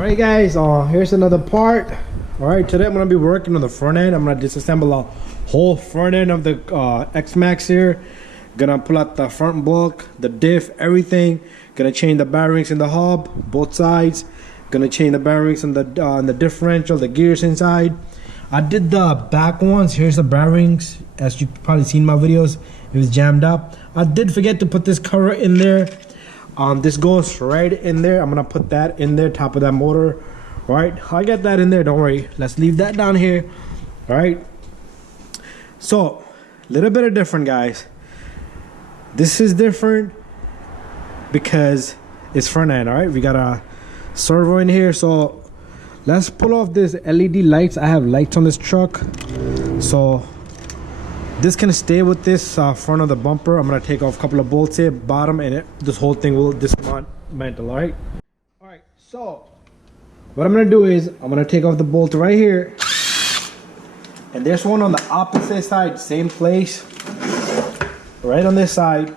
Alright guys, here's another part. Alright, today I'm going to be working on the front end. I'm going to disassemble a whole front end of the XMAXX here. Gonna pull out the front block, the diff, everything. Gonna change the bearings in the hub, both sides. Gonna change the bearings on the differential, the gears inside. I did the back ones. Here's the bearings. As you've probably seen in my videos, it was jammed up. I did forget to put this cover in there. This goes right in there. I'm gonna put that in there, top of that motor. All right, I'll get that in there, don't worry. Let's leave that down here. All right, so a little bit of different, guys. This is different because it's front end. All right, we got a servo in here, so let's pull off this LED lights. I have lights on this truck, so this can stay with this front of the bumper. I'm gonna take off a couple of bolts here, bottom, and this whole thing will dismantle. All right, so what I'm gonna do is I'm gonna take off the bolt right here, and there's one on the opposite side, same place, right on this side,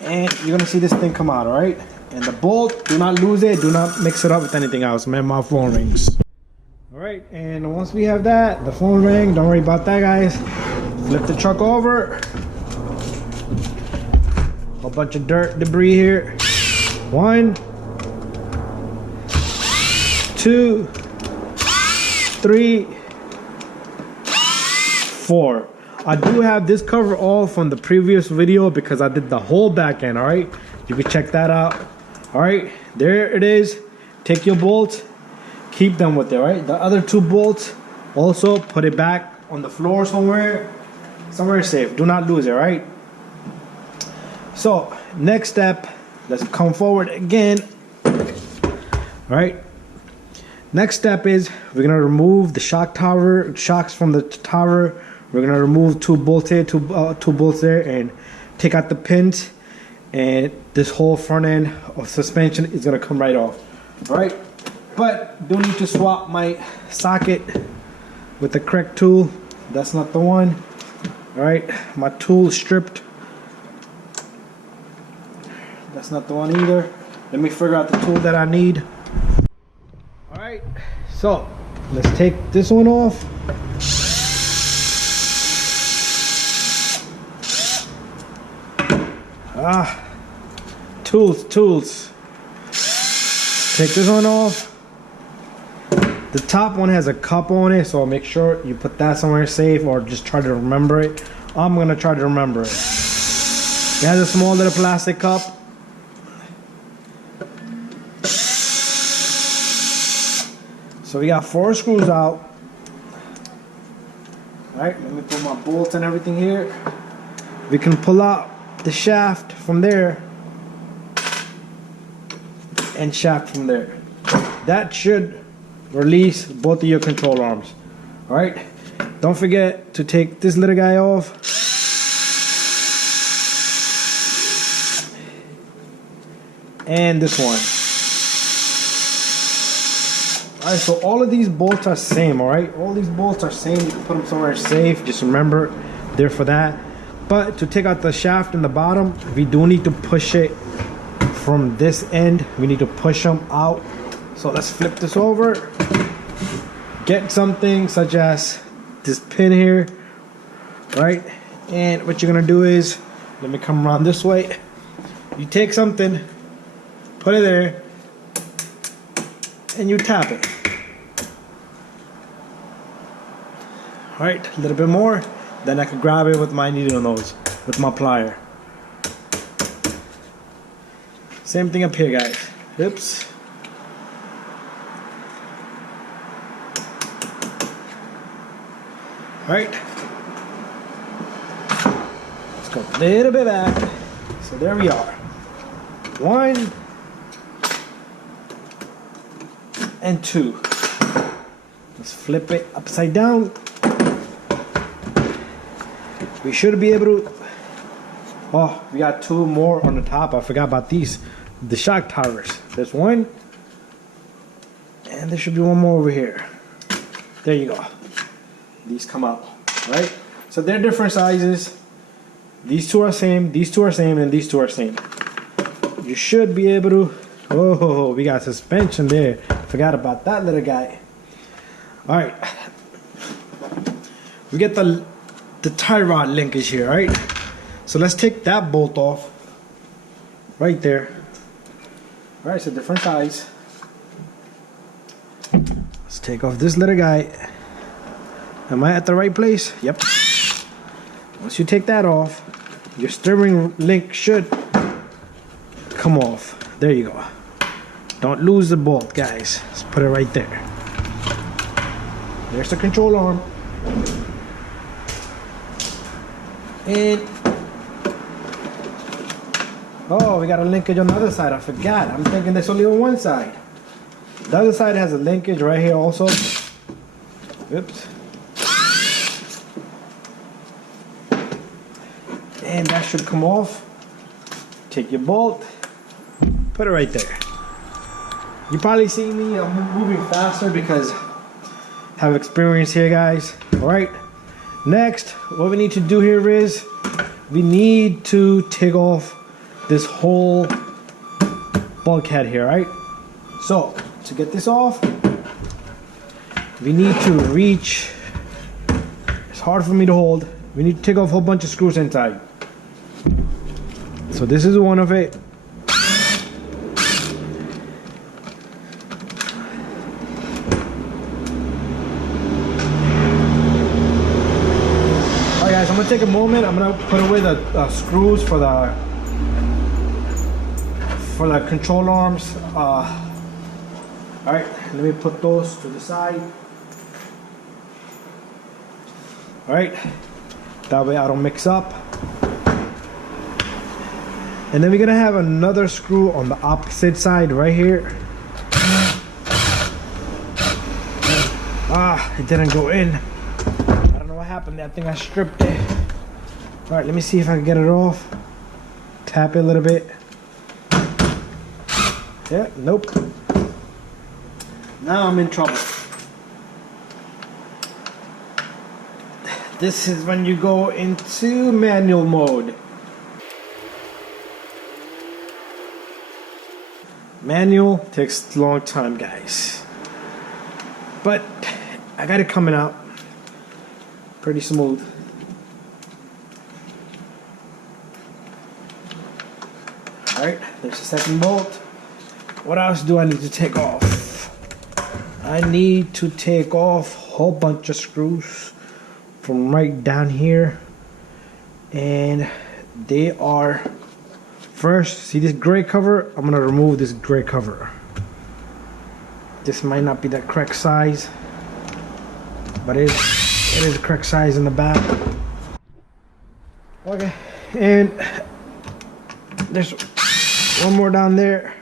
and you're gonna see this thing come out. All right, and the bolt, do not lose it, do not mix it up with anything else. Man, my phone rings. All right, and once we have that, the phone rang, don't worry about that, guys. Flip the truck over. A bunch of dirt, debris here. 1, 2, 3, 4. I do have this cover all from the previous video because I did the whole back end. All right, you can check that out. All right, there it is. Take your bolts, keep them with it. Right, the other 2 bolts also put it back on the floor somewhere safe. Do not lose it. Right, so next step, let's come forward again. All right, next step is we're gonna remove the shocks from the tower. We're gonna remove 2 bolts here, 2 bolts there, and take out the pins, and this whole front end of suspension is gonna come right off. All right, but do need to swap my socket with the correct tool. That's not the one. All right, my tool stripped. That's not the one either. Let me figure out the tool that I need. All right, so let's take this one off. Tools. Take this one off. The top one has a cup on it, so make sure you put that somewhere safe, or just try to remember it. I'm gonna try to remember it. It has a small little plastic cup. So we got 4 screws out. All right, let me put my bolts and everything here. We can pull out the shaft from there and shaft from there. That should release both of your control arms. All right, don't forget to take this little guy off. And this one. All right, so all of these bolts are same. All right, all these bolts are same. You can put them somewhere safe. Just remember they're for that. But to take out the shaft in the bottom, we do need to push it from this end. We need to push them out. So let's flip this over. Get something such as this pin here, right? And what you're gonna do is, let me come around this way. You take something, put it there, and you tap it. All right, a little bit more. Then I can grab it with my needle nose, with my plier. Same thing up here, guys. Oops. All right. Let's go a little bit back. So there we are. 1 and 2. Let's flip it upside down. We should be able to. Oh, we got 2 more on the top. I forgot about these. The shock towers. There's 1. And there should be 1 more over here. There you go. These come out. Right? So they're different sizes. These 2 are same. These 2 are same. And these 2 are same. You should be able to Oh, we got suspension there. Forgot about that little guy. All right. We get the tie rod linkage here, right? So let's take that bolt off. Right there. All right, it's a different size. Let's take off this little guy. Am I at the right place? Yep. Once you take that off, your steering link should come off. There you go. Don't lose the bolt, guys. Let's put it right there. There's the control arm. And oh, we got a linkage on the other side. I forgot. I'm thinking there's only on one side. The other side has a linkage right here also. Oops. And that should come off. Take your bolt, put it right there. You probably see me moving faster because I have experience here, guys. All right. Next, what we need to do here is we need to take off this whole bulkhead here, right? So to get this off, we need to reach. It's hard for me to hold. We need to take off a whole bunch of screws inside. So this is one of it. Alright guys, I'm gonna take a moment. I'm gonna put away the screws for the control arms. Alright, let me put those to the side. Alright, that way I don't mix up. And then we're gonna have another screw on the opposite side right here. Ah, it didn't go in. I don't know what happened. I think I stripped it. All right, let me see if I can get it off. Tap it a little bit. Yeah, nope. Now I'm in trouble. This is when you go into manual mode. Manual takes a long time, guys, but I got it coming out pretty smooth. Alright, there's the second bolt. What else do I need to take off? I need to take off a whole bunch of screws from right down here, and they are first, see this gray cover? I'm gonna remove this gray cover. This might not be the correct size, but it is the correct size in the back. Okay, and there's one more down there.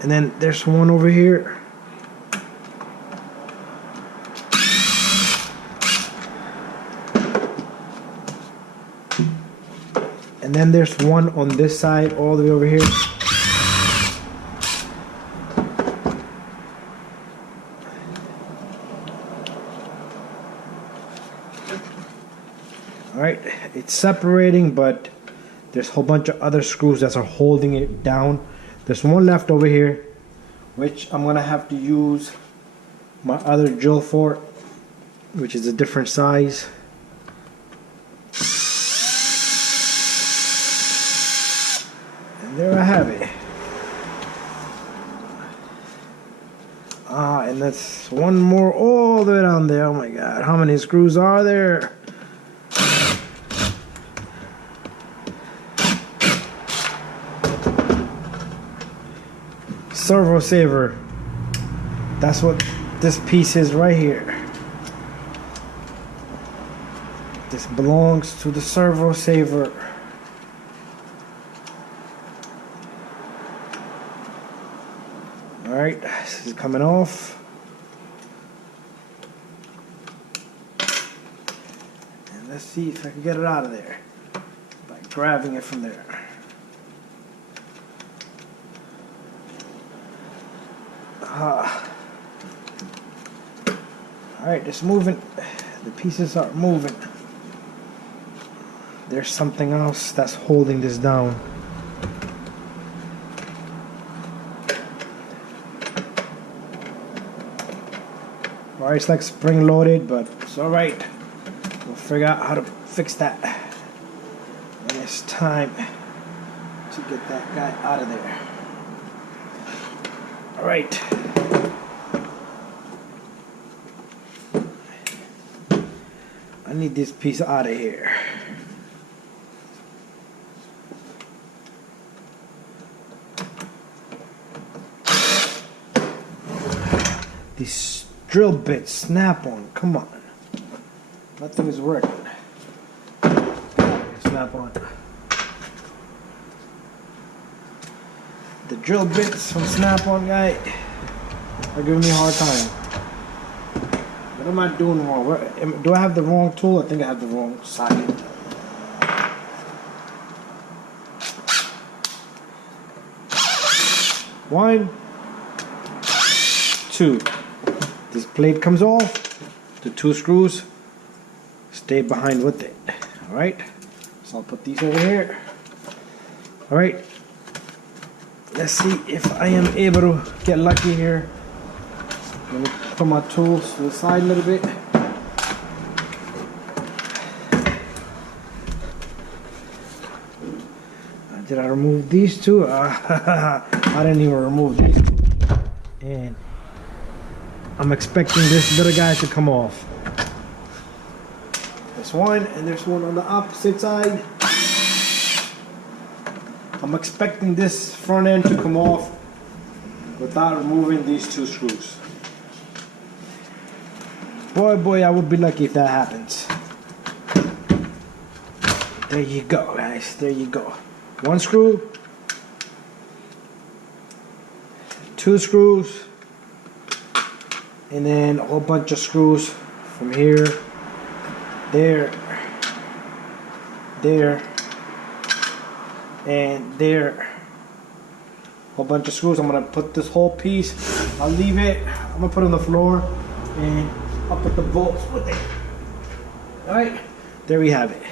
And then there's one over here. And then there's one on this side all the way over here. Alright, it's separating, but there's a whole bunch of other screws that are holding it down. There's one left over here, which I'm gonna have to use my other drill for, which is a different size. There I have it. And that's one more all the way down there. Oh my god, how many screws are there? Servo saver. That's what this piece is right here. This belongs to the servo saver. Alright, this is coming off. And let's see if I can get it out of there by grabbing it from there. Alright, it's moving. The pieces are moving. there's something else that's holding this down. Alright, it's like spring loaded, but it's alright. We'll figure out how to fix that when it's time to get that guy out of there. Alright. I need this piece out of here. These drill bits snap on. Come on. Nothing is working. Snap on. The drill bits from Snap-on guy are giving me a hard time. What am I doing wrong? Do I have the wrong tool? I think I have the wrong socket. One, two. This plate comes off. The 2 screws stay behind with it. Alright. So I'll put these over here. Alright. Let's see if I am able to get lucky here. Let me put my tools to the side a little bit. Did I remove these two? I didn't even remove these two. And I'm expecting this little guy to come off. There's one, and there's one on the opposite side. I'm expecting this front end to come off without removing these 2 screws. Boy, I would be lucky if that happens. There you go, guys. There you go. 1 screw, 2 screws, and then a whole bunch of screws from here, there, and there. A whole bunch of screws. I'm gonna put this whole piece. I'll leave it. I'm gonna put it on the floor, and I'll put the bolts with it. All right, there we have it.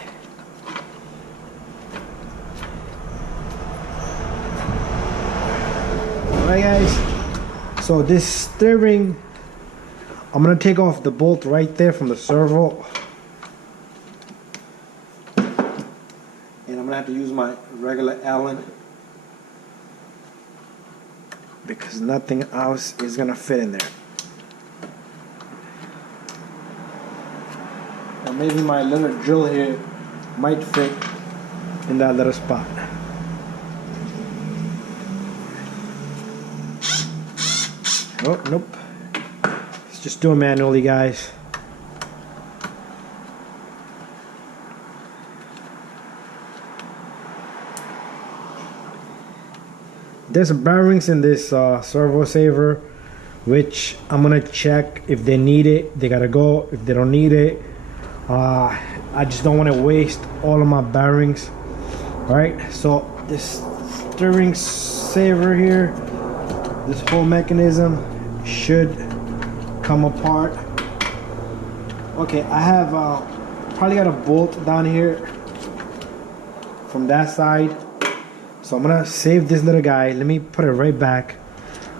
Alright guys, so this steering, I'm going to take off the bolt right there from the servo, and I'm going to have to use my regular Allen because nothing else is going to fit in there. Or maybe my little drill here might fit in that little spot. Oh, nope. Let's just do it manually, guys. There's bearings in this servo saver, which I'm gonna check if they need it. They gotta go. If they don't need it, I just don't want to waste all of my bearings. All right. So this steering saver here, this whole mechanism should come apart. Okay, I have probably got a bolt down here from that side, so I'm gonna save this little guy. Let me put it right back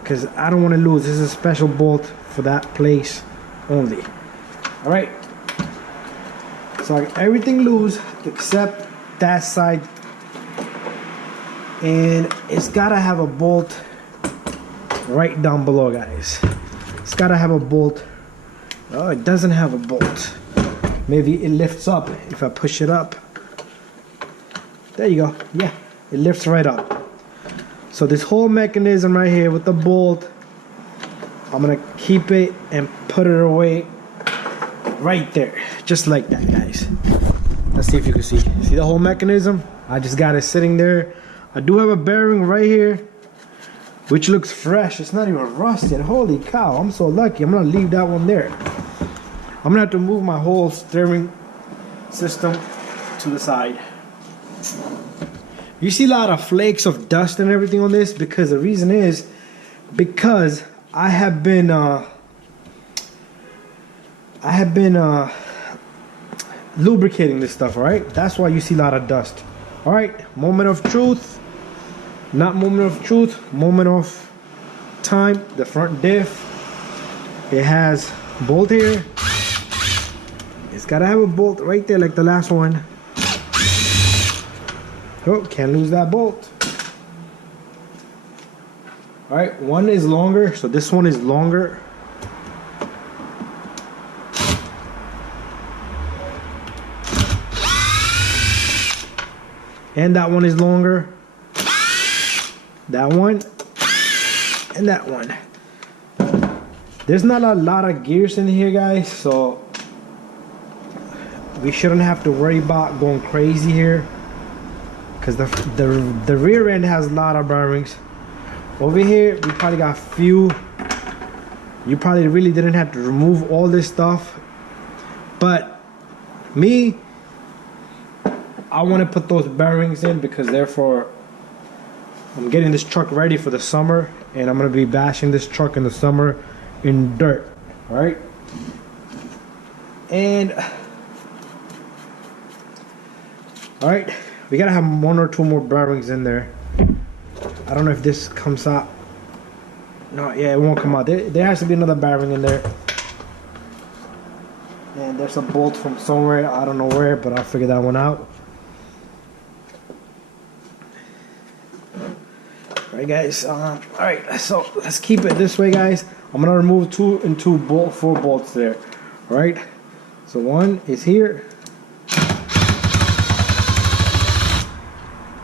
because I don't want to lose. This is a special bolt for that place only. All right, so I got everything loose except that side, and it's gotta have a bolt right down below, guys. It's gotta have a bolt. Oh, it doesn't have a bolt. Maybe it lifts up if I push it up. There you go. Yeah, it lifts right up. So this whole mechanism right here with the bolt, I'm gonna keep it and put it away right there, just like that, guys. Let's see if you can see. See the whole mechanism? I just got it sitting there. I do have a bearing right here, which looks fresh. It's not even rusted. Holy cow, I'm so lucky. I'm gonna leave that one there. I'm gonna have to move my whole steering system to the side. You see a lot of flakes of dust and everything on this because the reason is because I have been lubricating this stuff, all right? That's why you see a lot of dust. All right, moment of truth. Not moment of truth, moment of time. The front diff, it has bolt here. It's gotta have a bolt right there like the last one. Oh, can't lose that bolt. All right, one is longer, so this one is longer. And that one is longer. That one and that one. There's not a lot of gears in here, guys, so we shouldn't have to worry about going crazy here, because the rear end has a lot of bearings. Over here we probably got few. You probably really didn't have to remove all this stuff, but me, I want to put those bearings in because therefore I'm getting this truck ready for the summer, and I'm going to be bashing this truck in the summer in dirt. All right, and all right, we gotta have one or two more bearings in there. I don't know if this comes out. No, yeah, it won't come out. There has to be another bearing in there. And there's a bolt from somewhere, I don't know where, but I'll figure that one out. Alright guys, alright, so let's keep it this way, guys. I'm gonna remove 2 and 2 4 bolts there. Alright, so one is here.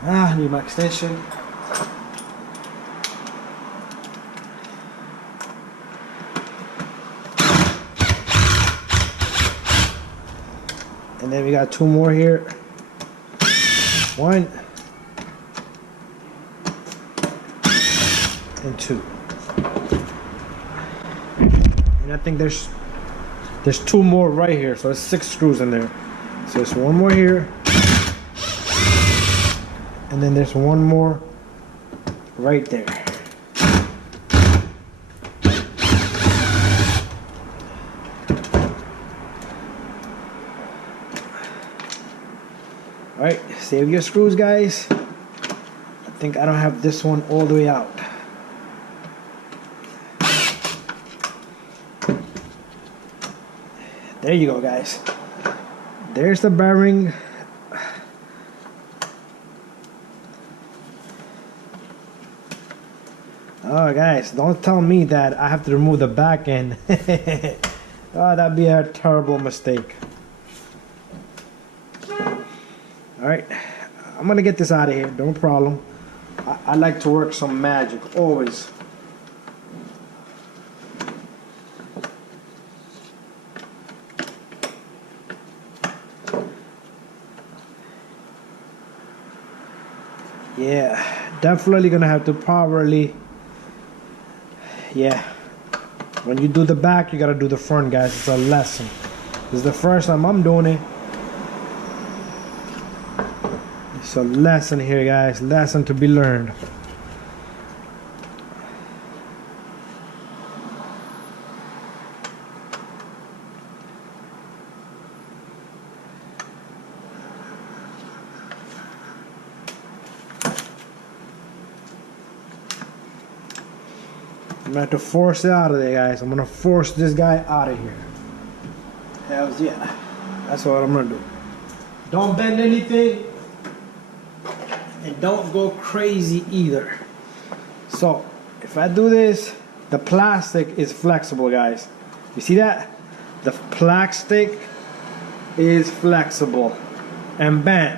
I need my extension. And then we got 2 more here. 1 and 2. And I think there's 2 more right here, so there's 6 screws in there. So there's 1 more here. And then there's 1 more right there. Alright, save your screws, guys. I think I don't have this one all the way out. There you go, guys. There's the bearing. Oh, guys, don't tell me that I have to remove the back end. Oh, that'd be a terrible mistake. Alright, I'm gonna get this out of here, no problem. I like to work some magic, always. Yeah, definitely gonna have to properly. Yeah, when you do the back, you gotta do the front, guys. It's a lesson. This is the first time I'm doing it. It's a lesson here, guys. Lesson to be learned. I'm gonna have to force it out of there, guys. I'm gonna force this guy out of here. Hells yeah. That's what I'm gonna do. Don't bend anything. And don't go crazy either. So, if I do this, the plastic is flexible, guys. You see that? The plastic is flexible. And bam.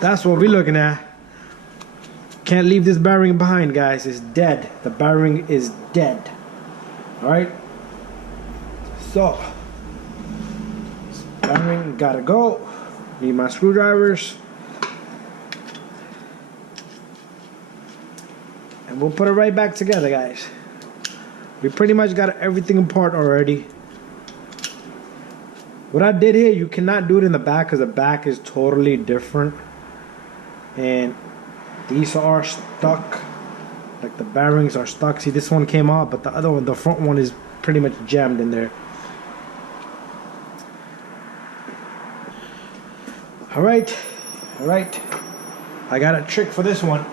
That's what we're looking at. Can't leave this bearing behind, guys. It's dead. The bearing is dead. Alright? So, this bearing gotta go. Need my screwdrivers. And we'll put it right back together, guys. We pretty much got everything apart already. What I did here, you cannot do it in the back because the back is totally different. And these are stuck. Like the bearings are stuck. See, this one came out, but the other one, the front one, is pretty much jammed in there. All right. I got a trick for this one.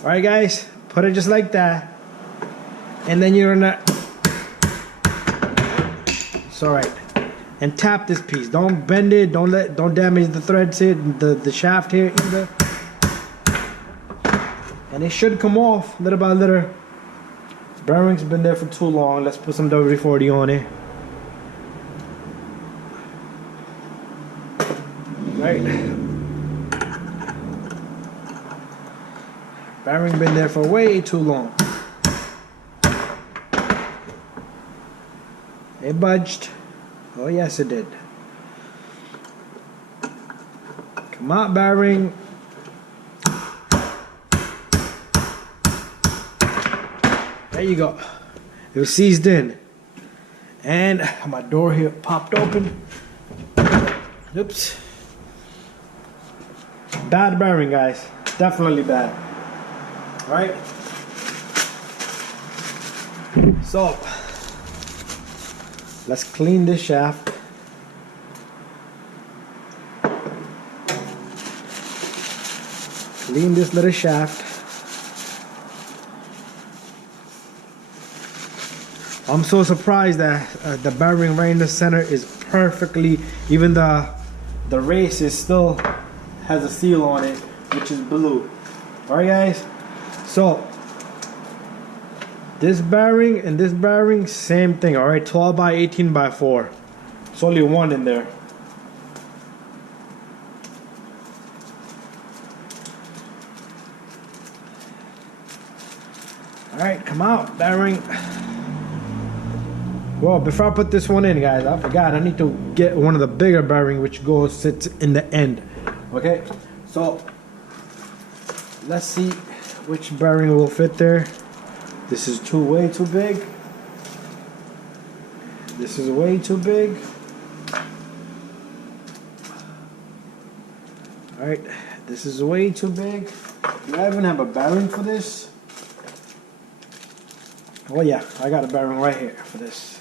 All right, guys, put it just like that, and then you're gonna. It's all right. And tap this piece. Don't bend it. Don't damage the threads here, the shaft here either. And it should come off little by little. Bearing's been there for too long. Let's put some WD-40 on it. Right. Bearing been there for way too long. It budged. Oh yes, it did. Come on, bearing. There you go. It was seized in. And my door here popped open. Oops. Bad bearing, guys. Definitely bad. Alright. So let's clean this shaft. Clean this little shaft. I'm so surprised that the bearing right in the center is perfectly, even the race is still has a seal on it, which is blue. Alright, guys, so this bearing and this bearing, same thing. Alright, 12 by 18 by 4. It's only one in there. Alright, come out, bearing. Well, before I put this one in, guys, I forgot I need to get one of the bigger bearing, which sits in the end. Okay, so let's see which bearing will fit there. This is way too big. This is way too big. All right, this is way too big. Do I even have a bearing for this? Oh yeah, I got a bearing right here for this.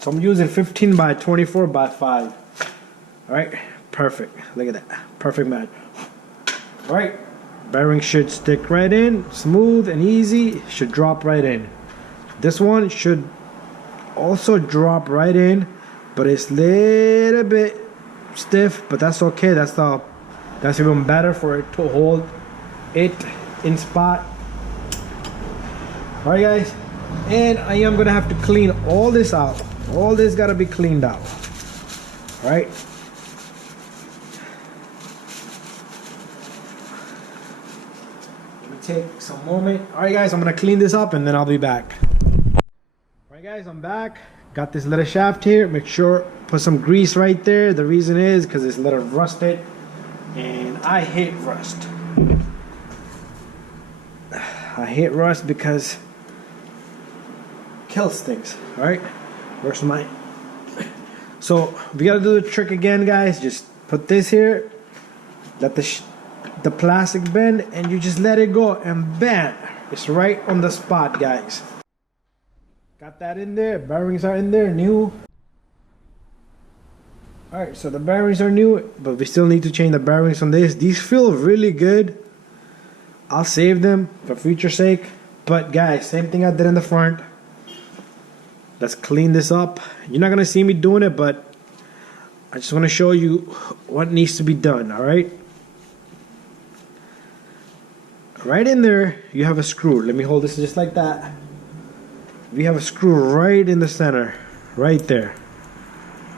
So I'm using 15 by 24 by 5. All right, perfect. Look at that, perfect match. All right, bearing should stick right in, smooth and easy. Should drop right in. This one should also drop right in, but it's a little bit stiff, but that's okay. That's even better for it to hold it in spot. All right, guys, and I am gonna have to clean all this out. All this gotta be cleaned out. All right. Let me take some moment. All right, guys, I'm gonna clean this up and then I'll be back. All right, guys, I'm back. Got this little shaft here. Make sure put some grease right there. The reason is because it's a little rusted, and I hate rust. I hate rust because kills things. All right. Where's mine? So we gotta do the trick again, guys. Just put this here, let the plastic bend, and you just let it go, and bam, it's right on the spot, guys. Got that in there. Bearings are in there, new. All right, so the bearings are new, but we still need to change the bearings on this. These feel really good. I'll save them for future sake. But guys, same thing I did in the front. Let's clean this up. You're not gonna see me doing it, but I just want to show you what needs to be done. All right, right in there you have a screw. Let me hold this just like that. We have a screw right in the center, right there.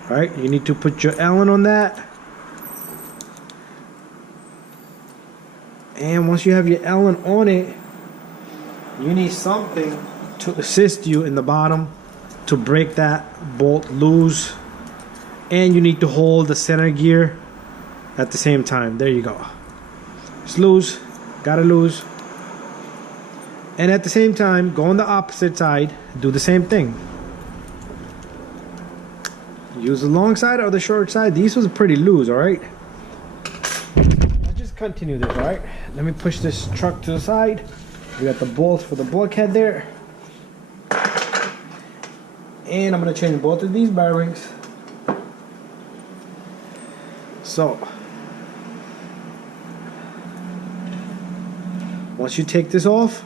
All right, you need to put your Allen on that, and once you have your Allen on it, you need something to assist you in the bottom to break that bolt loose, and you need to hold the center gear at the same time. There you go. It's loose, gotta loose, and at the same time go on the opposite side, do the same thing. Use the long side or the short side. These was pretty loose. All right, let's just continue this. All right, let me push this truck to the side. We got the bolts for the bulkhead there. And I'm gonna change both of these bearings. So once you take this off,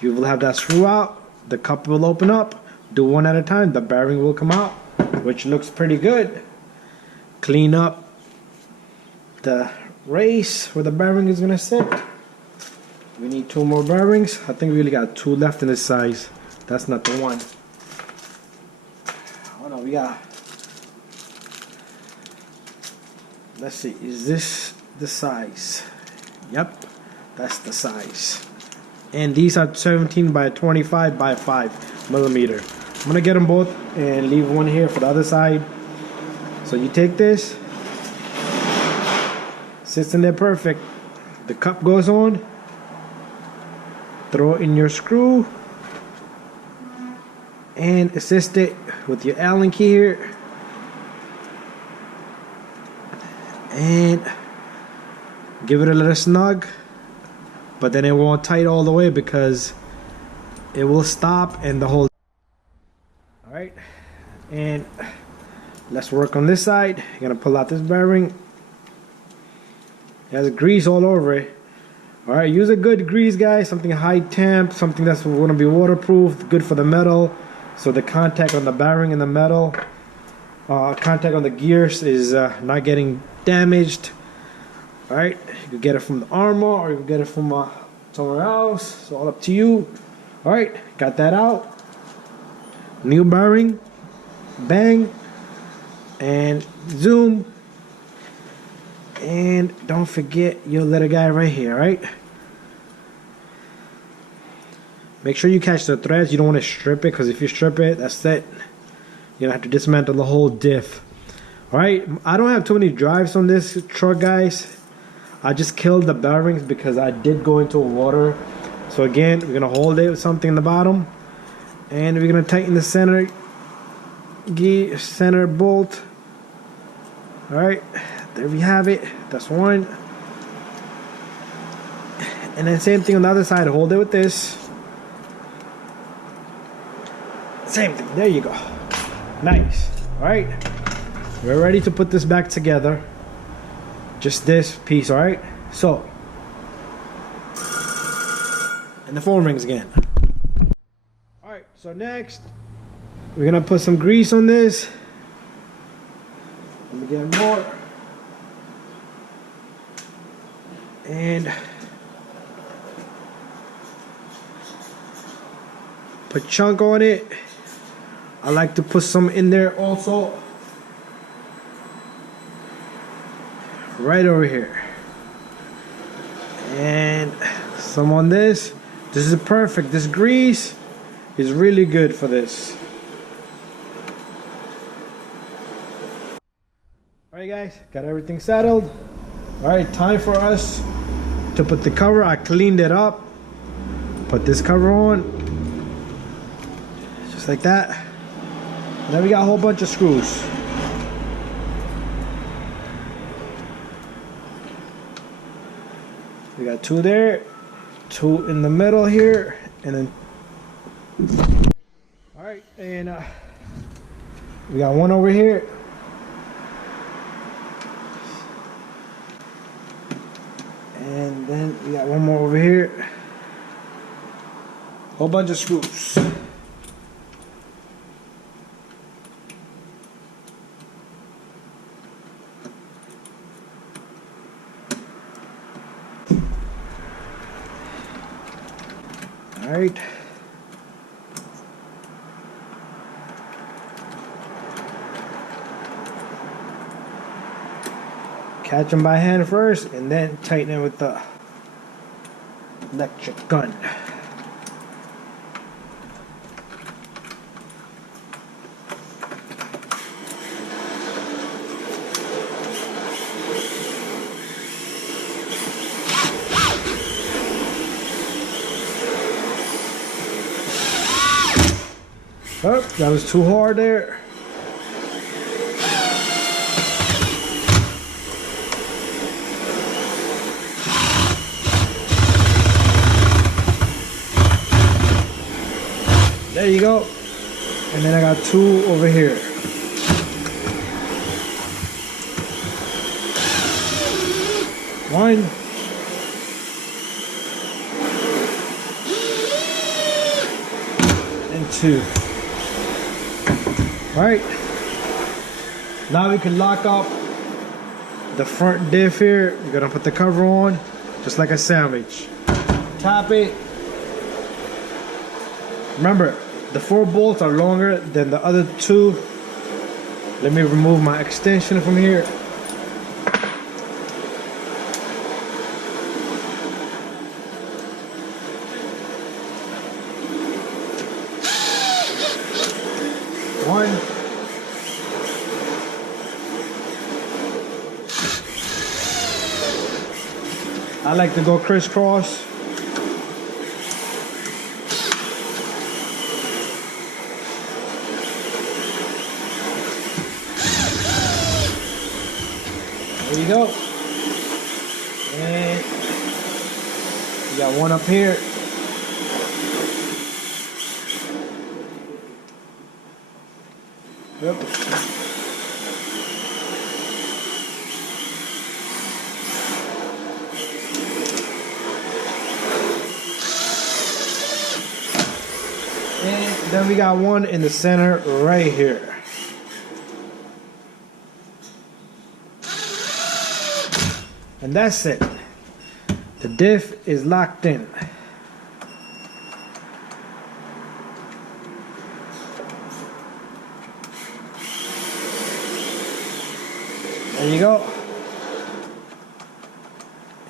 you will have that screw out, the cup will open up, do one at a time, the bearing will come out, which looks pretty good. Clean up the race where the bearing is gonna sit. We need 2 more bearings. I think we really got 2 left in this size. That's not the one. Oh no, we got, let's see, is this the size? Yep, that's the size. And these are 17 by 25 by 5 millimeter. I'm gonna get them both and leave one here for the other side. So you take this, sits in there perfect. The cup goes on, throw in your screw, and assist it with your Allen key here. And give it a little snug, but then it won't tight all the way because it will stop and the whole. All right, and let's work on this side. You're gonna pull out this bearing. It has grease all over it. All right, use a good grease, guys. Something high temp, something that's gonna be waterproof, good for the metal. So the contact on the bearing and the metal, contact on the gears is not getting damaged. All right, you can get it from the Armor or you can get it from somewhere else. It's all up to you. All right, got that out. New bearing, bang, and zoom. And don't forget your little guy right here, right? Make sure you catch the threads. You don't want to strip it, because if you strip it, that's it. You're gonna have to dismantle the whole diff. All right, I don't have too many drives on this truck, guys. I just killed the bearings because I did go into water. So again, we're gonna hold it with something in the bottom, and we're gonna tighten the center gear, center bolt. All right, there we have it. That's one. And then same thing on the other side. Hold it with this. Same thing. There you go. Nice. All right, we're ready to put this back together. Just this piece. All right. So, and the phone rings again. All right. So next, we're gonna put some grease on this. Let me get more. And put chunk on it. I like to put some in there also. Right over here. And some on this. This is perfect. This grease is really good for this. Alright guys, got everything settled. Alright, time for us to put the cover. I cleaned it up. Put this cover on. Just like that. And then we got a whole bunch of screws. We got 2 there, 2 in the middle here, and then alright, and we got 1 over here. And then we got 1 more over here. Whole bunch of screws. All right. Catch them by hand first, and then tighten it with the electric gun. Oh, that was too hard there. There you go. And then I got 2 over here. One. And 2. Alright. Now we can lock up the front diff here. We're gonna put the cover on, just like a sandwich. Tap it. Remember, the 4 bolts are longer than the other 2. Let me remove my extension from here. One. I like to go crisscross. There you go. And you got one up here. Yep. And then we got one in the center right here. And that's it. The diff is locked in. There you go.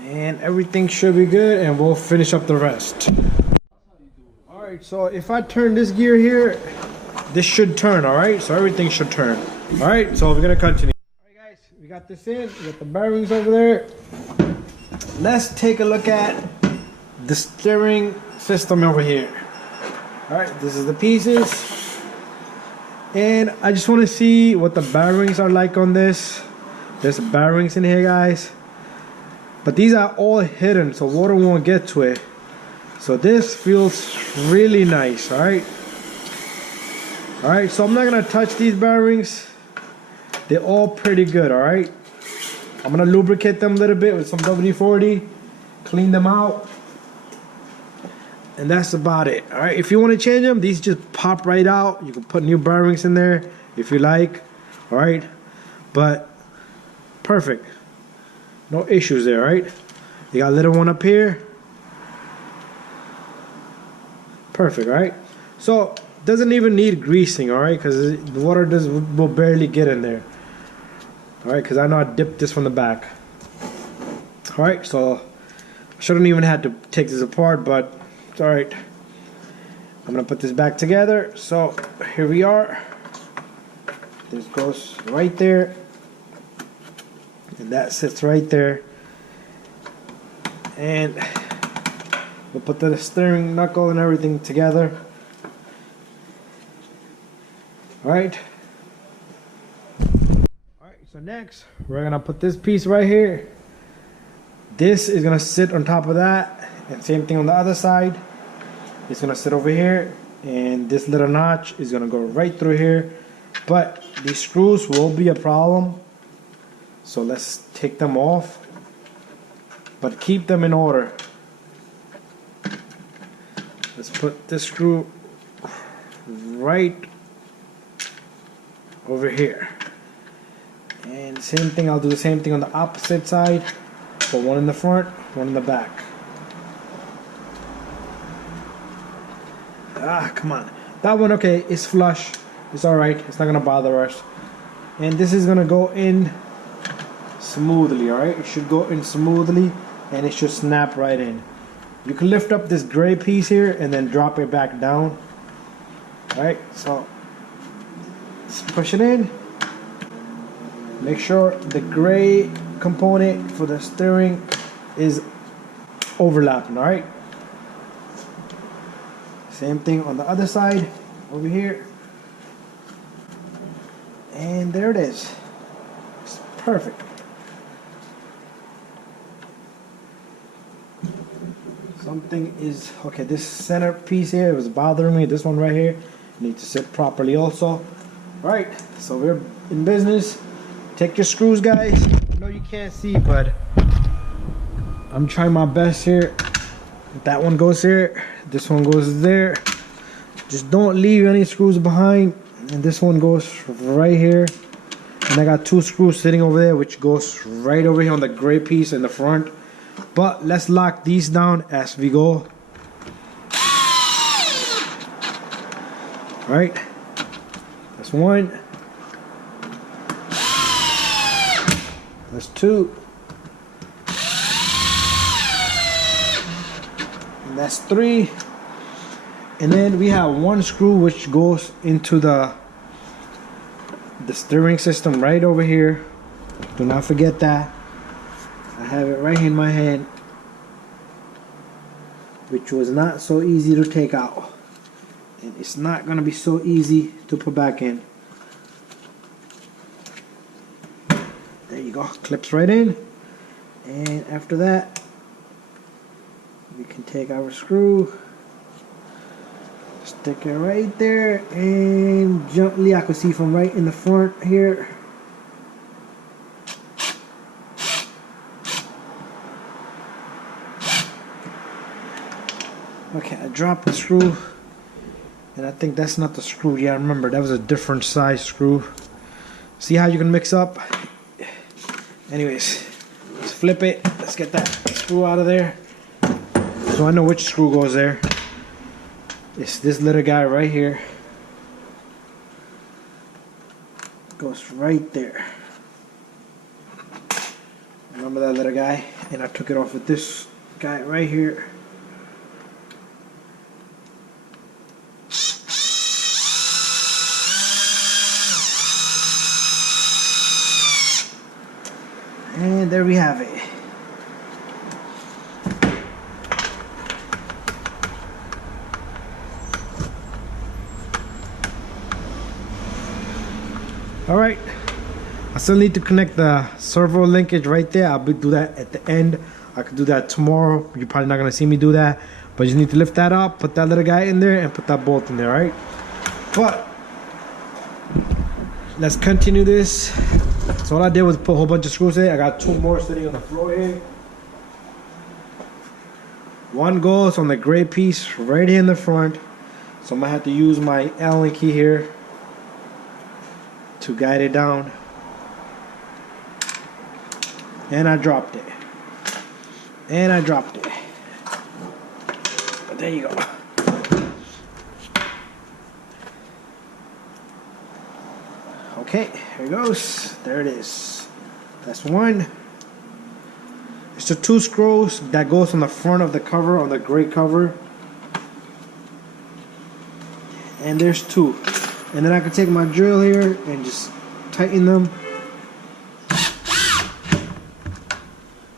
And everything should be good, and we'll finish up the rest. Alright, so if I turn this gear here, this should turn, alright? So everything should turn. Alright, so we're gonna continue. Alright guys, we got this in, we got the bearings over there. Let's take a look at the steering system over here. Alright, this is the pieces. And I just want to see what the bearings are like on this. There's bearings in here, guys. But these are all hidden, so water won't get to it. So this feels really nice, alright? Alright, so I'm not going to touch these bearings. They're all pretty good, alright? I'm going to lubricate them a little bit with some WD-40. Clean them out. And that's about it, alright? If you want to change them, these just pop right out. You can put new bearings in there if you like, alright? But perfect. No issues there, right? You got a little one up here. Perfect, right? So doesn't even need greasing, all right? Because the water will barely get in there. All right, because I know I dipped this from the back. All right, so I shouldn't even have to take this apart, but it's all right. I'm gonna put this back together. So here we are. This goes right there. And that sits right there. And we'll put the steering knuckle and everything together. Alright. Alright, so next we're gonna put this piece right here. This is gonna sit on top of that. And same thing on the other side. It's gonna sit over here. And this little notch is gonna go right through here. But these screws will be a problem. So let's take them off, but keep them in order. Let's put this screw right over here. And same thing, I'll do the same thing on the opposite side. Put one in the front, one in the back. Ah, come on. That one, okay, it's flush. It's alright, it's not gonna bother us. And this is gonna go in smoothly, alright? It should go in smoothly and it should snap right in. You can lift up this gray piece here and then drop it back down. Alright, so let's push it in. Make sure the gray component for the steering is overlapping, alright? Same thing on the other side over here. And there it is. It's perfect. So Something is okay. This center piece here, it was bothering me. This one right here needs to sit properly also. All right, so we're in business. Take your screws, guys. I know you can't see, but I'm trying my best here. That one goes here. This one goes there. Just don't leave any screws behind. And this one goes right here. And I got 2 screws sitting over there, which goes right over here on the gray piece in the front. But let's lock these down as we go. All right, that's 1. That's 2. And that's 3. And then we have 1 screw which goes into the steering system right over here. Do not forget that. I have it right in my hand, which was not so easy to take out, and it's not gonna be so easy to put back in. There you go, clips right in. And after that, we can take our screw, stick it right there, and gently, I can see from right in the front here. Okay, I dropped the screw, and I think that's not the screw. Yeah, I remember that was a different size screw. See how you can mix up? Anyways, let's flip it. Let's get that screw out of there. So I know which screw goes there. It's this little guy right here. Goes right there. Remember that little guy? And I took it off with this guy right here. And there we have it. All right, I still need to connect the servo linkage right there. I'll do that at the end. I could do that tomorrow. You're probably not gonna see me do that, but you need to lift that up, put that little guy in there, and put that bolt in there, right? But let's continue this. So all I did was put a whole bunch of screws in. I got 2 more sitting on the floor here. 1 goes on the gray piece right here in the front. So I'm gonna have to use my Allen key here to guide it down. And I dropped it. And I dropped it. There you go. Okay, here it goes. There it is. That's 1. It's the 2 screws that goes on the front of the cover, on the gray cover. And there's 2. And then I can take my drill here and just tighten them.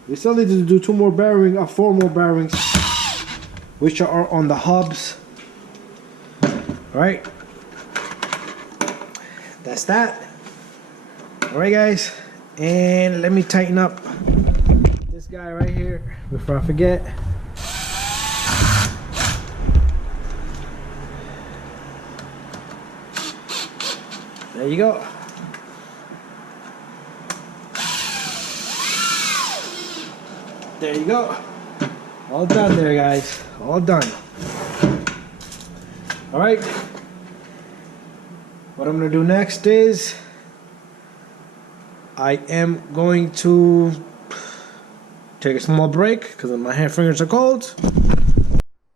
We still need to do 2 more bearings, 4 more bearings, which are on the hubs. Alright. That's that. Alright guys, and let me tighten up this guy right here before I forget. There you go. There you go. All done there, guys. All done. Alright. What I'm going to do next is I am going to take a small break because my hand fingers are cold.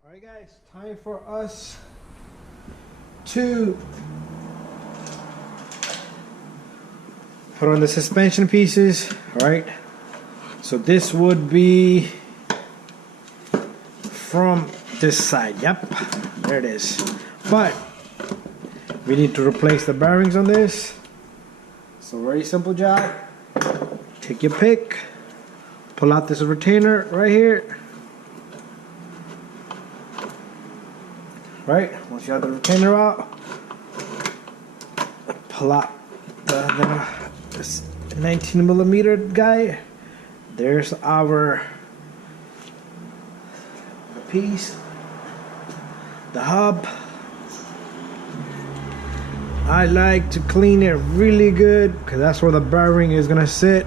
Alright guys, time for us to put on the suspension pieces. Alright, so this would be from this side. Yep, there it is. But we need to replace the bearings on this. So very simple job. Take your pick, pull out this retainer right here. Right, once you have the retainer out, pull out this 19mm guy. There's our piece. The hub, I like to clean it really good because that's where the bearing is gonna sit.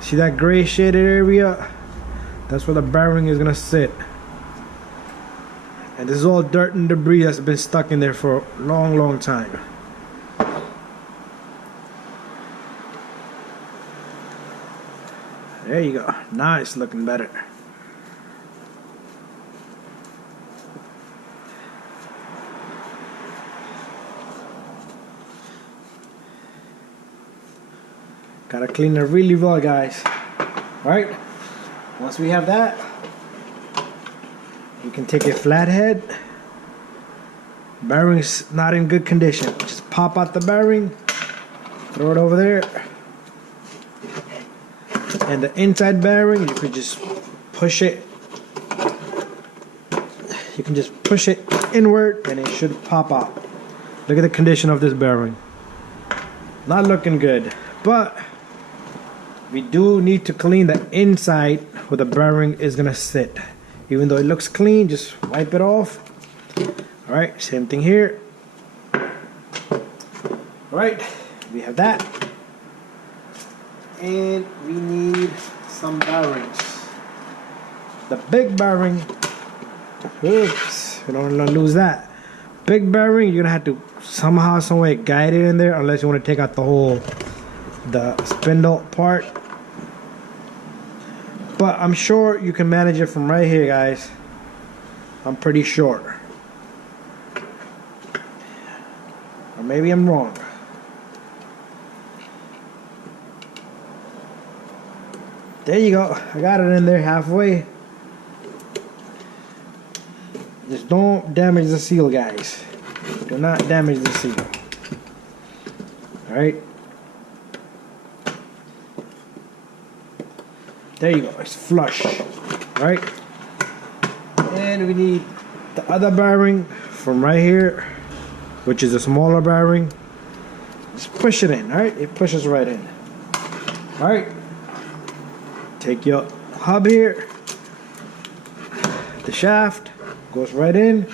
See that gray shaded area? That's where the bearing is gonna sit. And this is all dirt and debris that's been stuck in there for a long time. There you go. Now it's looking better. Gotta clean it really well, guys. Alright, once we have that, you can take a flathead. Bearing's not in good condition. Just pop out the bearing, throw it over there. And the inside bearing, you can just push it. You can just push it inward and it should pop out. Look at the condition of this bearing. Not looking good, but we do need to clean the inside where the bearing is gonna sit. Even though it looks clean, just wipe it off. Alright, same thing here. Alright, we have that. And we need some bearings. The big bearing, oops, we don't want to lose that. Big bearing, you're gonna have to somehow, some way guide it in there, unless you want to take out the spindle part. But I'm sure you can manage it from right here, guys. I'm pretty sure. Or maybe I'm wrong. There you go. I got it in there halfway. Just don't damage the seal, guys. Do not damage the seal. Alright. There you go. It's flush. Alright. And we need the other bearing from right here, which is a smaller bearing. Just push it in. Alright. It pushes right in. Alright. Take your hub here. The shaft goes right in.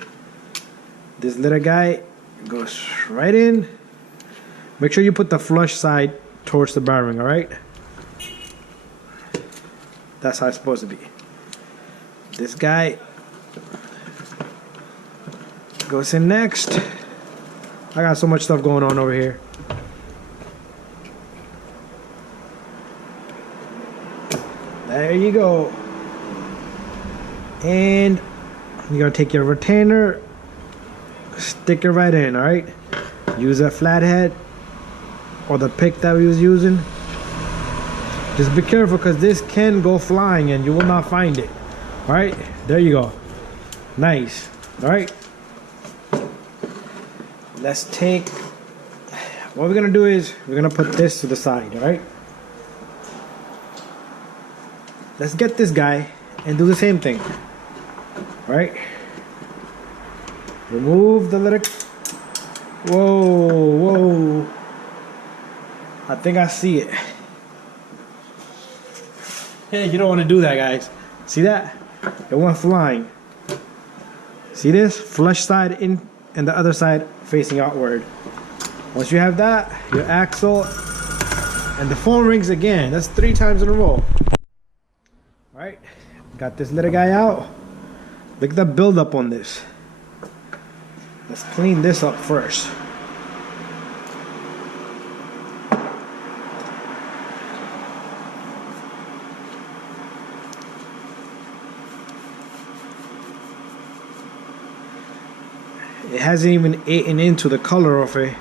This little guy goes right in. Make sure you put the flush side towards the bearing, alright? That's how it's supposed to be. This guy goes in next. I got so much stuff going on over here. There you go. And you're gonna take your retainer, stick it right in, alright? Use a flathead or the pick that we was using. Just be careful because this can go flying and you will not find it. Alright, there you go. Nice. Alright. Let's take, what we're gonna do is we're gonna put this to the side, alright? Let's get this guy and do the same thing. Alright. Remove the little, whoa. I think I see it. Hey, you don't want to do that, guys. See that? It went flying. See this? Flush side in and the other side facing outward. Once you have that, your axle and the phone rings again. That's 3 times in a row. Alright, got this little guy out. Look at the buildup on this. Let's clean this up first. It hasn't even eaten into the color of it.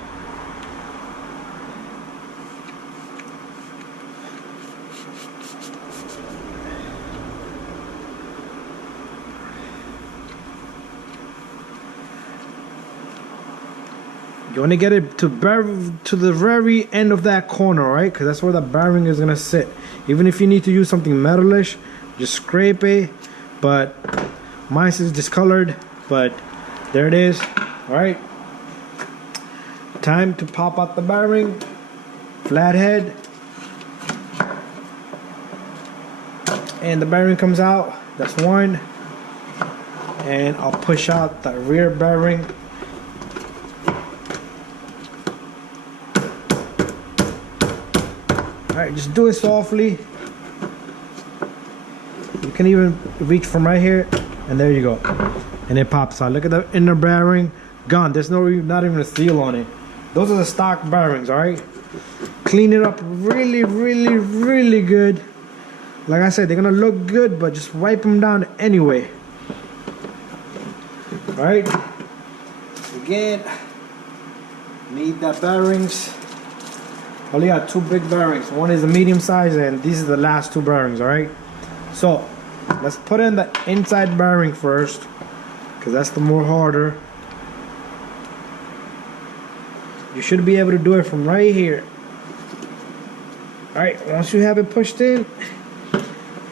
You want to get it to the very end of that corner, right? Because that's where the bearing is going to sit. Even if you need to use something metalish, just scrape it. But mine is discolored, but there it is. All right. Time to pop out the bearing. Flathead. And the bearing comes out. That's one. and I'll push out the rear bearing. Alright, just do it softly. You can even reach from right here, and there you go. And it pops out. Look at the inner bearing. Gone. There's not even a seal on it. Those are the stock bearings, alright? Clean it up really, really, really good. Like I said, they're gonna look good, but just wipe them down anyway. Alright? Again, need the bearings. Only got 2 big bearings. One is the medium size, and these are the last 2 bearings, alright? So, let's put in the inside bearing first, because that's the more harder. You should be able to do it from right here. Alright, once you have it pushed in,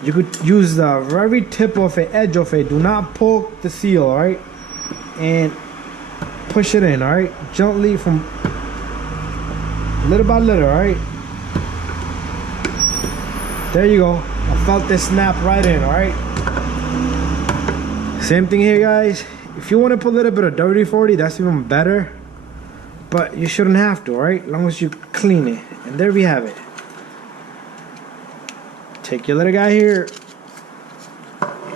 you could use the very tip of it, edge of it. Do not poke the seal, alright? And push it in, alright? Gently from little by little, alright? There you go. I felt this snap right in, alright? Same thing here, guys. If you want to put a little bit of WD-40, that's even better. But you shouldn't have to, alright? As long as you clean it. And there we have it. Take your little guy here.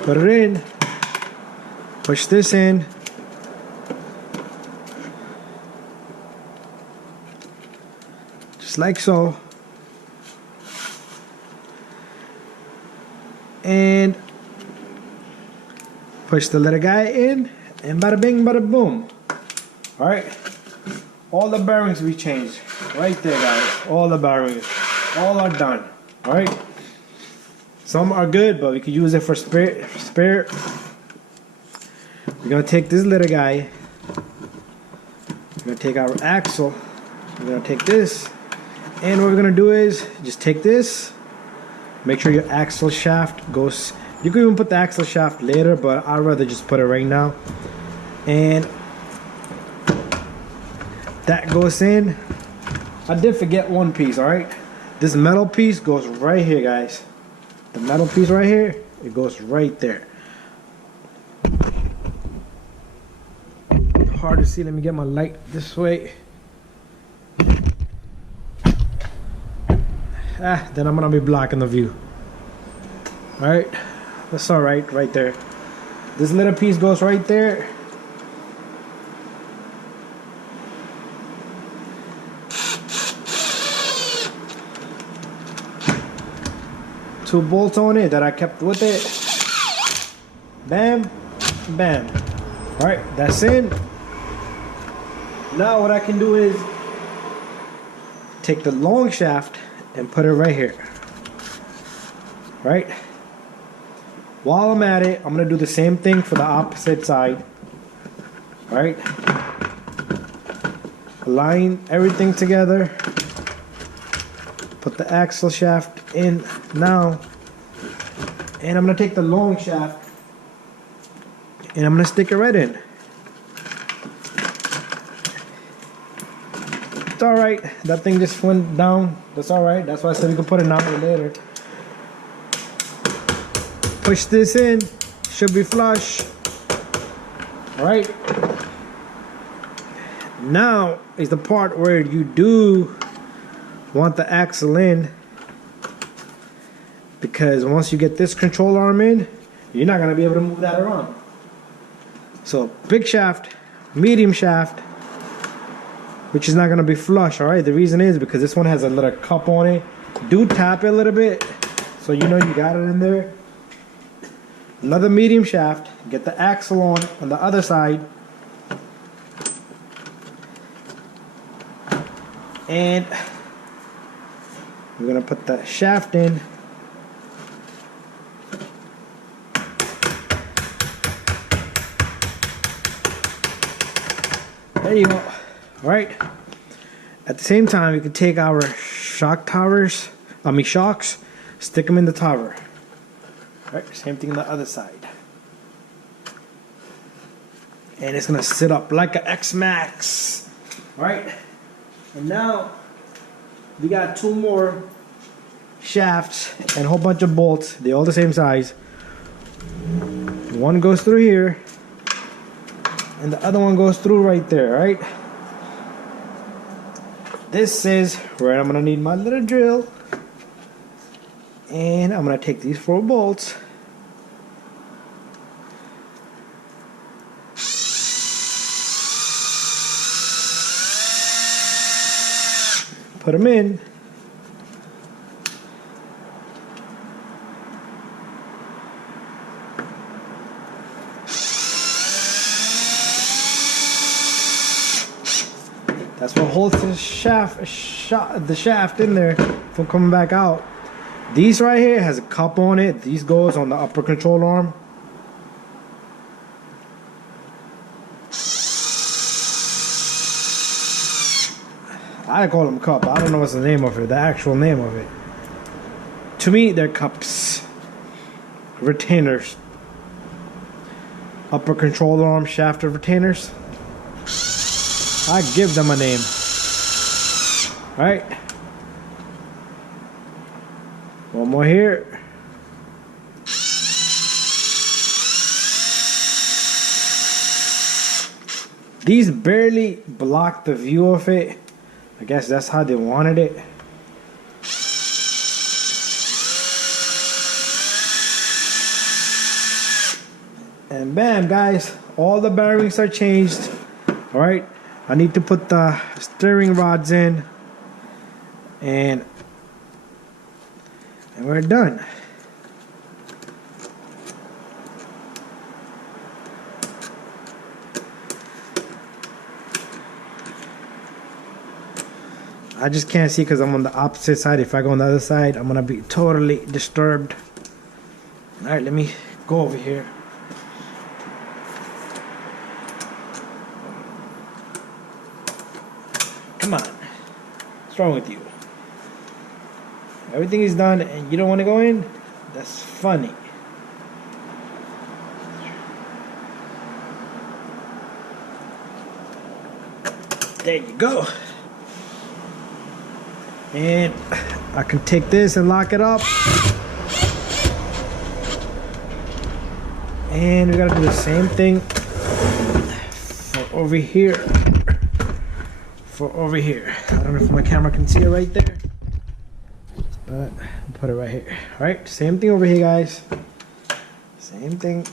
Put it in. Push this in. Just like so. And push the little guy in, and bada bing, bada boom. Alright, all the bearings we changed right there, guys. All the bearings, all are done. Alright, some are good, but we could use it for spare. We're gonna take this little guy, we're gonna take our axle, we're gonna take this, and what we're gonna do is just take this. Make sure your axle shaft goes. You can even put the axle shaft later, but I'd rather just put it right now. And that goes in. I did forget one piece, alright? This metal piece goes right here, guys. The metal piece right here, it goes right there. Hard to see. Let me get my light this way. Then I'm gonna be blocking the view. Alright, that's alright right there. This little piece goes right there. Two bolts on it that I kept with it. Bam, bam. Alright, that's in. Now what I can do is take the long shaft and put it right here. Right? While I'm at it, I'm gonna do the same thing for the opposite side. Alright? Align everything together. Put the axle shaft in now. And I'm gonna take the long shaft and I'm gonna stick it right in. It's alright. That thing just went down. That's alright. That's why I said we can put it now or later. Push this in. Should be flush. Alright. Now is the part where you do want the axle in. Because once you get this control arm in, you're not going to be able to move that around. So big shaft, medium shaft, which is not going to be flush, alright? The reason is because this one has a little cup on it. Do tap it a little bit so you know you got it in there. Another medium shaft. Get the axle on the other side. And we're going to put the shaft in. There you go. Alright. At the same time, we can take our shocks, stick them in the tower. Alright, same thing on the other side. And it's gonna sit up like an XMAXX. Alright. And now we got two more shafts and a whole bunch of bolts. They're all the same size. One goes through here. and the other one goes through right there, right? This is where I'm gonna need my little drill, and I'm gonna take these 4 bolts, put them in. That's what holds the shaft in there from coming back out. These right here has a cup on it. These goes on the upper control arm. I call them cup. I don't know what's the name of it, the actual name of it. To me, they're cups. Retainers. Upper control arm shaft of retainers. I give them a name. Alright. One more here. These barely block the view of it. I guess that's how they wanted it. And bam, guys, all the bearings are changed. Alright. I need to put the steering rods in, and we're done. I just can't see because I'm on the opposite side. If I go on the other side, I'm gonna be totally disturbed. All right, let me go over here. Come on, what's wrong with you? Everything is done and you don't want to go in? That's funny. There you go. And I can take this and lock it up. And we gotta do the same thing for over here. I don't know if my camera can see it right there, but I'll put it right here. All right, same thing over here, guys. Same thing.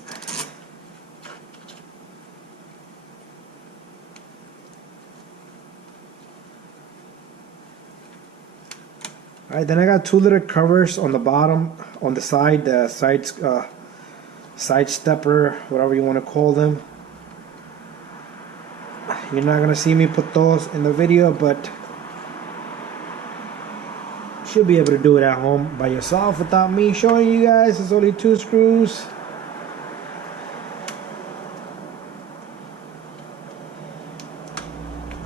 All right, then I got 2 little covers on the bottom, on the side, the side stepper, whatever you want to call them. You're not gonna see me put those in the video, but you should be able to do it at home by yourself without me showing you guys. It's only 2 screws.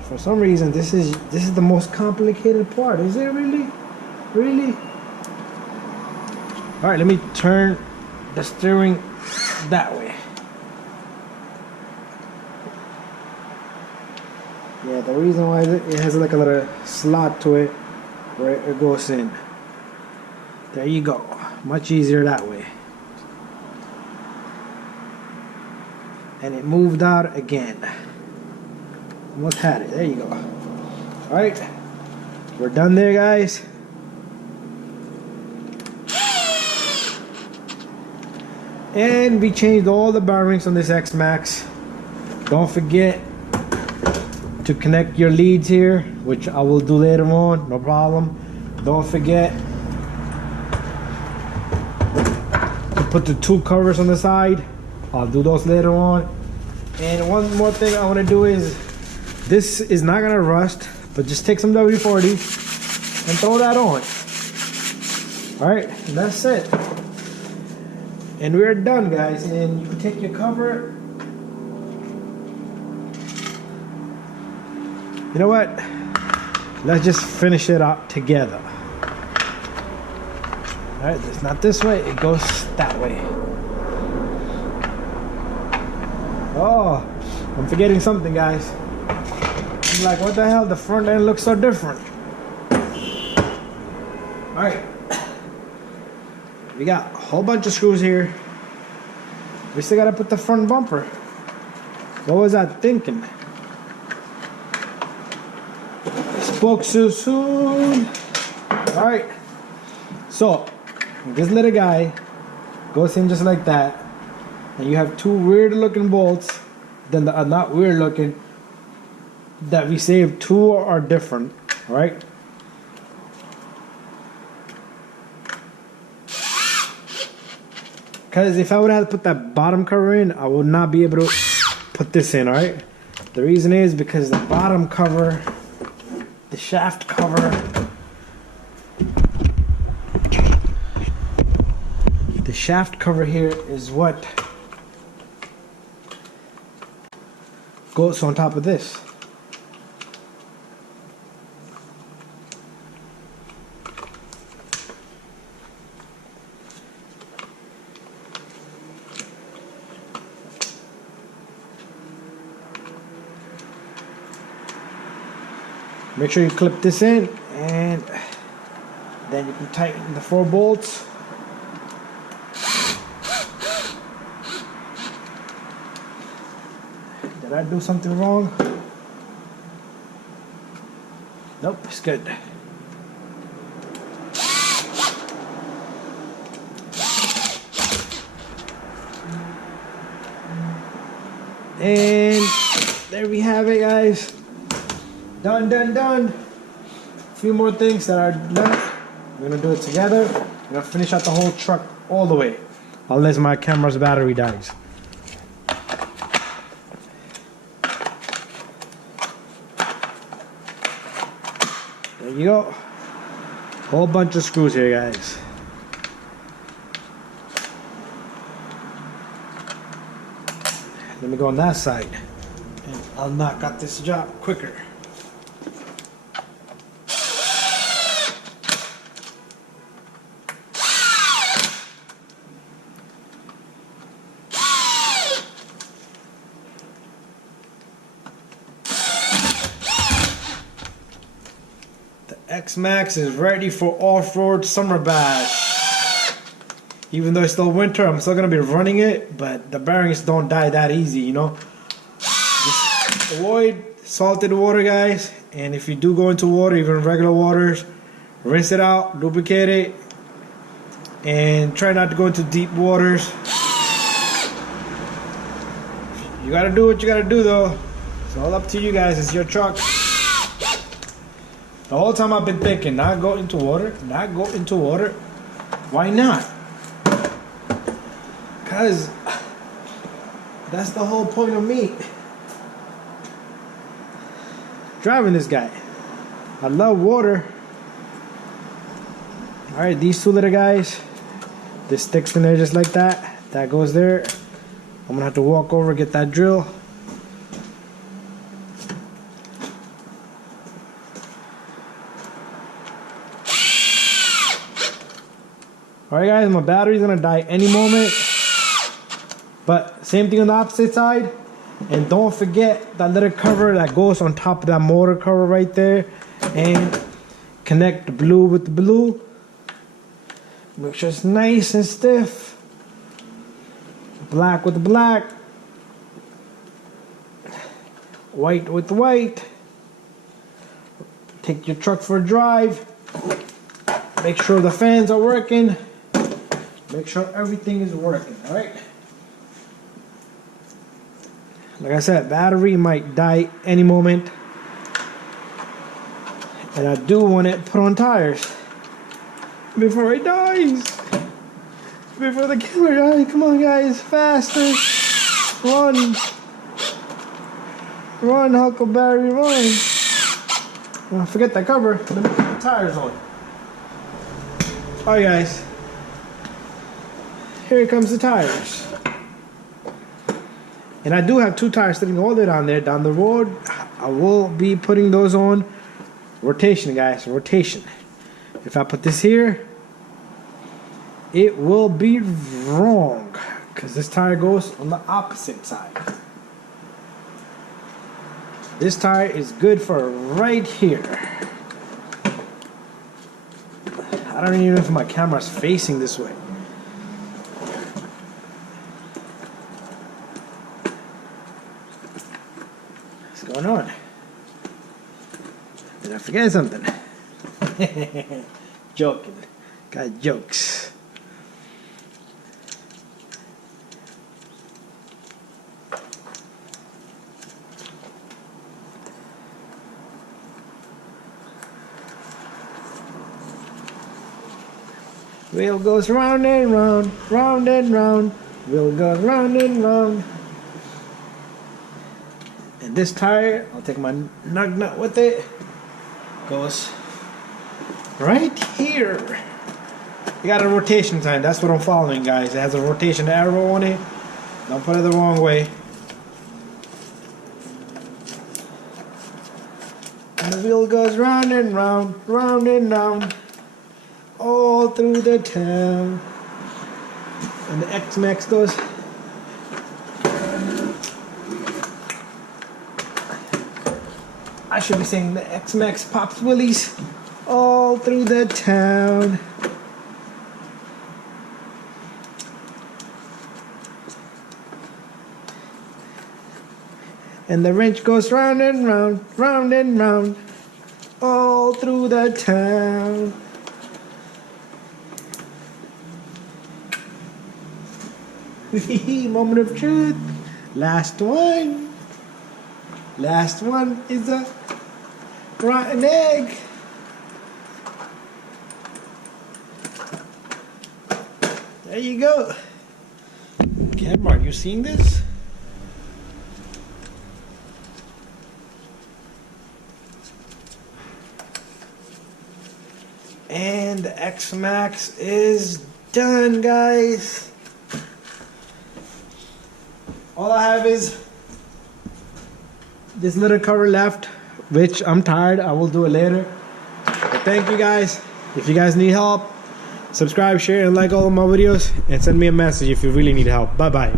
For some reason, this is the most complicated part. Is it really? Really? All right, let me turn the steering that way. Yeah, the reason why it has like a little slot to it where it goes in. There you go. Much easier that way. And it moved out again. Almost had it. There you go. Alright. We're done there, guys. And we changed all the bearings on this XMAXX. Don't forget to connect your leads here, which I will do later on, no problem. Don't forget to put the 2 covers on the side. I'll do those later on. And one more thing I want to do is, this is not gonna rust, but just take some WD-40 and throw that on. All right, that's it. And we're done, guys. And you can take your cover. You know what? Let's just finish it out together. All right, it's not this way, it goes that way. Oh, I'm forgetting something, guys. I'm like, what the hell? The front end looks so different. All right. We got a whole bunch of screws here. We still gotta put the front bumper. What was I thinking? Spoke so soon. Alright. So, this little guy goes in just like that. And you have two weird looking bolts. Then the not weird looking. That we saved, two are different. Alright. Because if I would have put that bottom cover in, I would not be able to put this in, alright? The reason is because the bottom cover, the shaft cover, the shaft cover here is what goes on top of this. Make sure you clip this in, and then you can tighten the 4 bolts. Did I do something wrong? Nope, it's good. And there we have it, guys. Done, done, done. A few more things that are done. We're gonna do it together. We're gonna finish out the whole truck all the way, unless my camera's battery dies. There you go. Whole bunch of screws here, guys. Let me go on that side, and I'll knock out this job quicker. XMAXX is ready for off-road summer bash. Even though it's still winter, I'm still gonna be running it, but the bearings don't die that easy, you know. Just avoid salted water, guys, and if you do go into water, even regular waters, rinse it out, lubricate it, and try not to go into deep waters. You gotta do what you gotta do, though. It's all up to you guys. It's your truck. The whole time I've been thinking, not go into water, not go into water. Why not? Because that's the whole point of me driving this guy. I love water. Alright, these two little guys, this sticks in there just like that. That goes there. I'm gonna have to walk over, get that drill. Alright guys, my battery's gonna die any moment. But same thing on the opposite side. And don't forget that little cover that goes on top of that motor cover right there. And connect the blue with the blue. Make sure it's nice and stiff. Black with the black. White with the white. Take your truck for a drive. Make sure the fans are working. Make sure everything is working, alright? Like I said, battery might die any moment. And I do want it put on tires before it dies. Before the killer dies. Come on guys, faster. Run. Run, Huckleberry, run. Oh, forget that cover. Let me put the tires on. Alright guys. Here comes the tires. And I do have 2 tires sitting all the way down there. Down the road, I will be putting those on rotation, guys. Rotation. If I put this here, it will be wrong. Because this tire goes on the opposite side. This tire is good for right here. I don't even know if my camera's facing this way. going on? Did I forget something? Joking. Got jokes. Wheel goes round and round, round and round. Wheel goes round and round. And this tire, I'll take my nug nut with it. Goes right here. You got a rotation sign. That's what I'm following, guys. It has a rotation arrow on it. Don't put it the wrong way. And the wheel goes round and round, round and round, all through the town. And the XMAXX goes. I should be saying the XMAXX pops willies all through the town. And the wrench goes round and round, round and round, all through the town. Moment of truth. Last one. Last one is a rotten egg. There you go. Camera, you seen this? And the XMAXX is done, guys. All I have is this little cover left, which I'm tired. I will do it later. But thank you, guys. If you guys need help, subscribe, share, and like all of my videos. And send me a message if you really need help. Bye-bye.